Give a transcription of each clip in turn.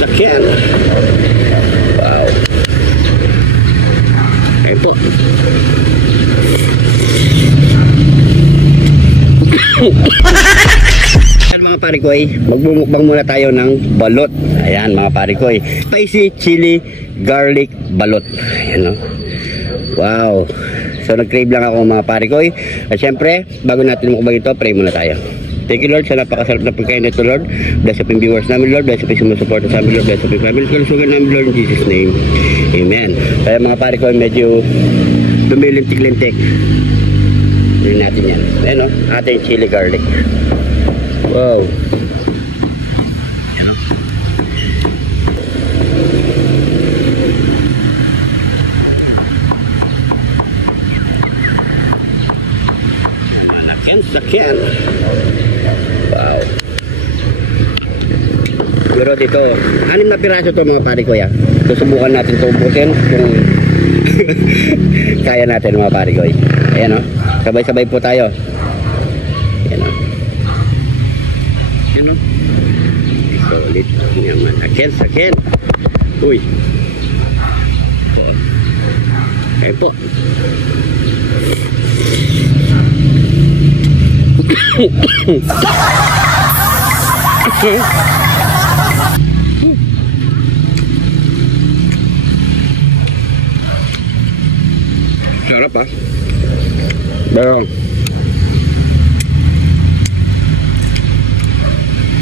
sakyan. Wow. Ayan po. Mga parikoy, magbumukbang muna tayo ng balot. Ayan mga parikoy, spicy chili garlic balot. Ayan, no? Wow. So nag-crave lang ako mga parikoy. At syempre, bago natin mukbang ito, pray muna tayo. Thank you Lord sa napakasarap na pagkain nito Lord. Bless up yung viewers namin Lord. Bless up yung sumusuporta sa amin Lord. Bless up yung family kalusugan namin Lord, in Jesus name. Amen. Kaya mga parikoy, medyo lumilintik-lintik. Hindi natin yan. Ayan, no? Ating chili garlic. Wow. Yan, no? Sakyan. Wow. Pero dito, 6 na piraso to mga pari ko ya. Susubukan natin ito ubusin kung kaya natin mga pari ko. Ayan o. Sabay-sabay po tayo. Ayan o. Ayan o. Solid. Sakyan. Uy. Ayan po. Sarap ah. Pero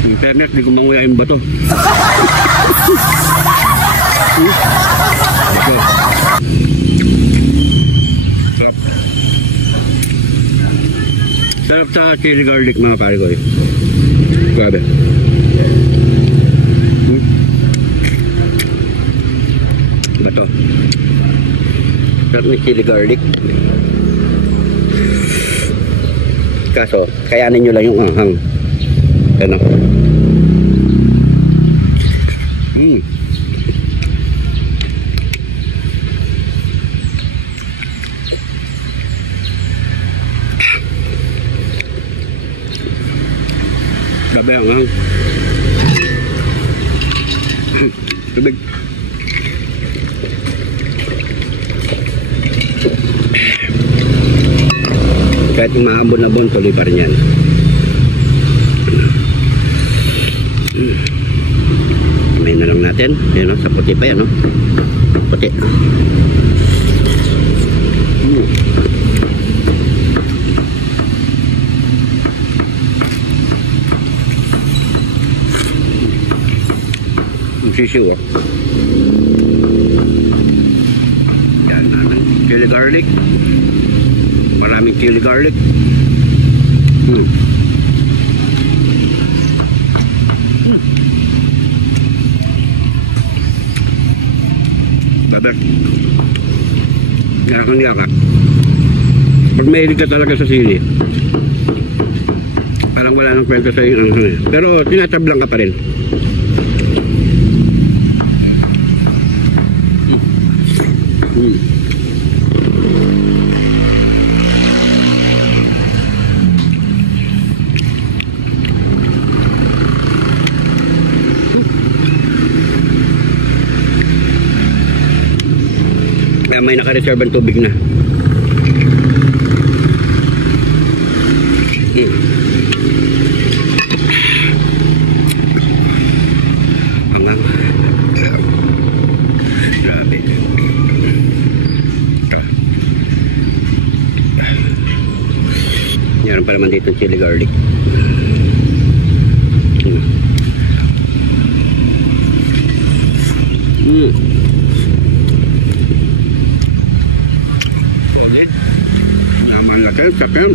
yung fairness, di ko manguya yung bato. Sarap. Sarap sa chili garlic mga pare ko. Grabe. Bato. Sarap ni chili garlic. Kaso, kayanin nyo lang yung anghang. Ano? Sabi ang anghang. Tubig. Kahit yung maambon-abon, tuloy pa rin yan. May na lang natin. Ayan o, sa puti pa yan o. Puti. Sisiw o. Yan natin. Chili garlic. Maraming chili garlic. Babak. Ngaka. Pag mahilig ka talaga sa sili, parang wala nang kwenta sa iyo. Pero tinatablang ka pa rin. May naka-reserve ang tubig na. Angang. Grabe. Meron pa naman dito chili garlic. Naman natin, sakyan.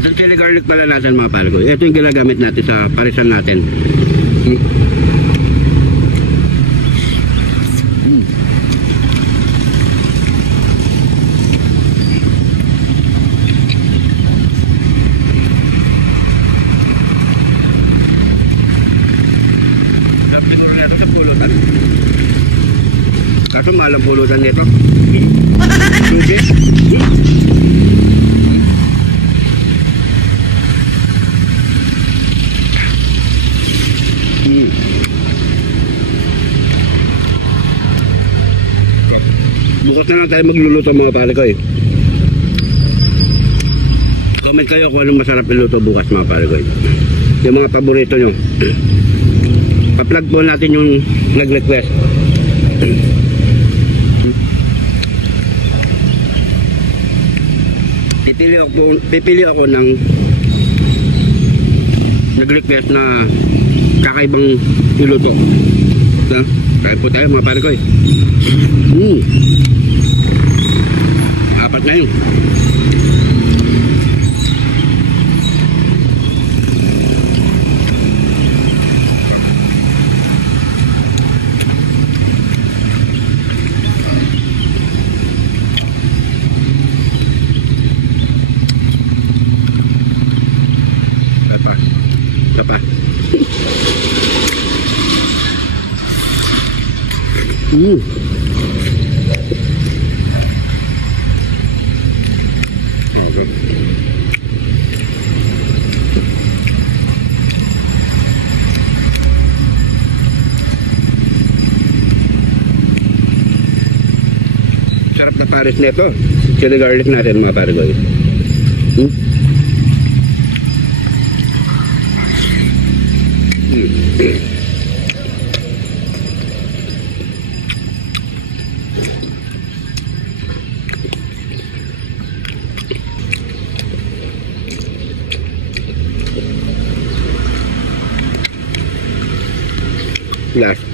Itong chili garlic pala natin mga pare ko. Ito yung ginagamit natin sa parisan natin. Kaso malang pulutan nito. Okay. lang tayo magluluto mga pare ko eh. Comment kayo kung anong masarap iluto bukas mga pare ko eh. Yung mga paborito nyo. Pa-plug po natin yung nag-request. Pipili ako ng nag-request na kakaibang iluto. Kaya po tayo mga pare ko eh. Apat na yun. Apa? Sarap na pares nito. Chili garlic natin mga pare ko. Last.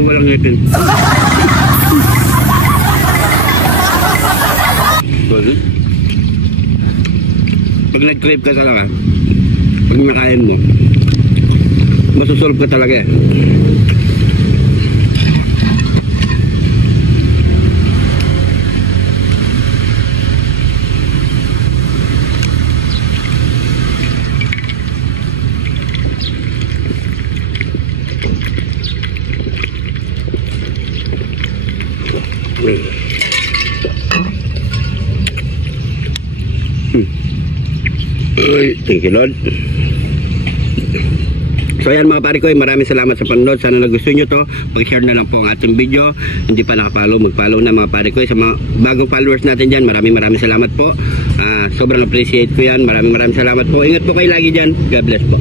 Talagang walang ngipin. Pag nag-crave ka talaga, pag nakain mo, masusolve ka talaga. Thank you Lord. So ayan mga pare ko, maraming salamat sa panonood. Sana nagustuhan nyo to. Pag-share na lang po ang ating video. Hindi pa nakapollow, mag-follow na mga pare ko. Sa mga bagong followers natin dyan, maraming salamat po. Sobrang appreciate ko yan. Maraming salamat po. Ingat po kayo lagi dyan. God bless po.